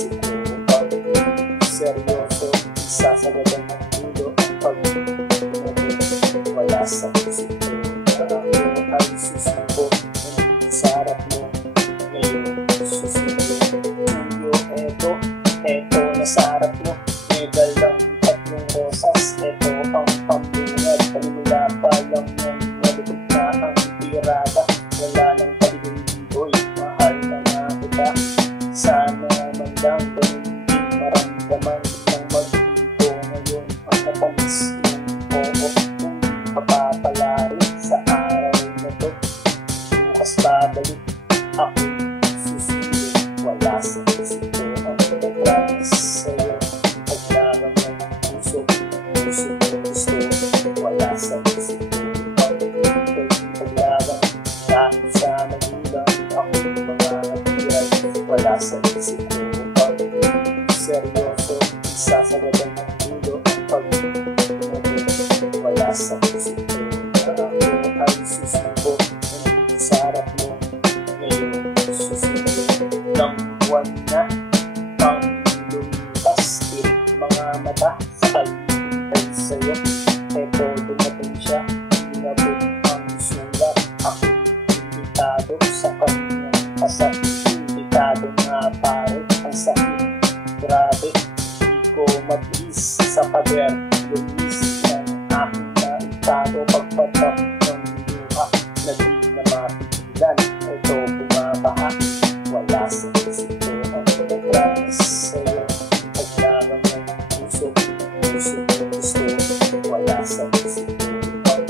isip ko. Pag seryoso, isasagadan ng ulo ang pag-ibig. Wala sa isip ko na ako ay susuko. Nandito sa harap mo, ngayon susuko. Tuyo, eto na sa harap mo. May dalang tatlong rosas, eto ang pambungad. Panimula pa lang yan, nalipid na ang tirada. Wala nang paligoy, mahal na nga kita. Sana man lang ganun din maramdaman ng mag-ito ngayon ang matamis ng oo. Kung papapalari sa araw na to, bukas babalik ako susunod. Wala sa isip ko ang pag-promise sa'yo. Paglaban ng puso gusto. Wala sa isip ko ang paglaban kahit sa magulang ako mga natiran. Wala sa isip ko ang seryoso, isasagadan ng ulo ang pag-ibig. Wala sa isip ko na ako ay susuko. Nandito sa harap mo, ngayon susuko. Ng buwan na ang lumipas, tirik mga mata sa kalipay sa'yo. Eto dumating siya, inabot ang sulat. Ako imbitado sa kanyang kasal. Imbitado nga pare, ang sakit. Grabe, di ko matiis sa pader. Lumis ng aking naitado. Pagpatak ng luha na di na mapigilan. Ito bumabaha. Wala sa isip ko ang pag-promise sa'yo. Paglaban ng puso gusto. Wala sa isip ko ang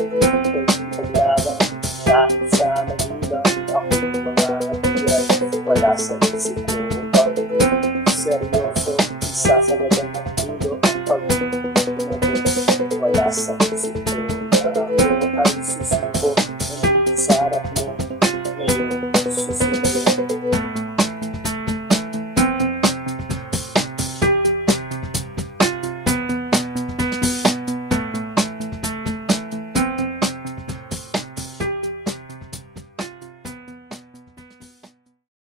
paglaban kahit sa magulang ako mga natiran. Wala sa isip ko ang seryoso, isasagadan ng ulo ang pag-ibig. Wala sa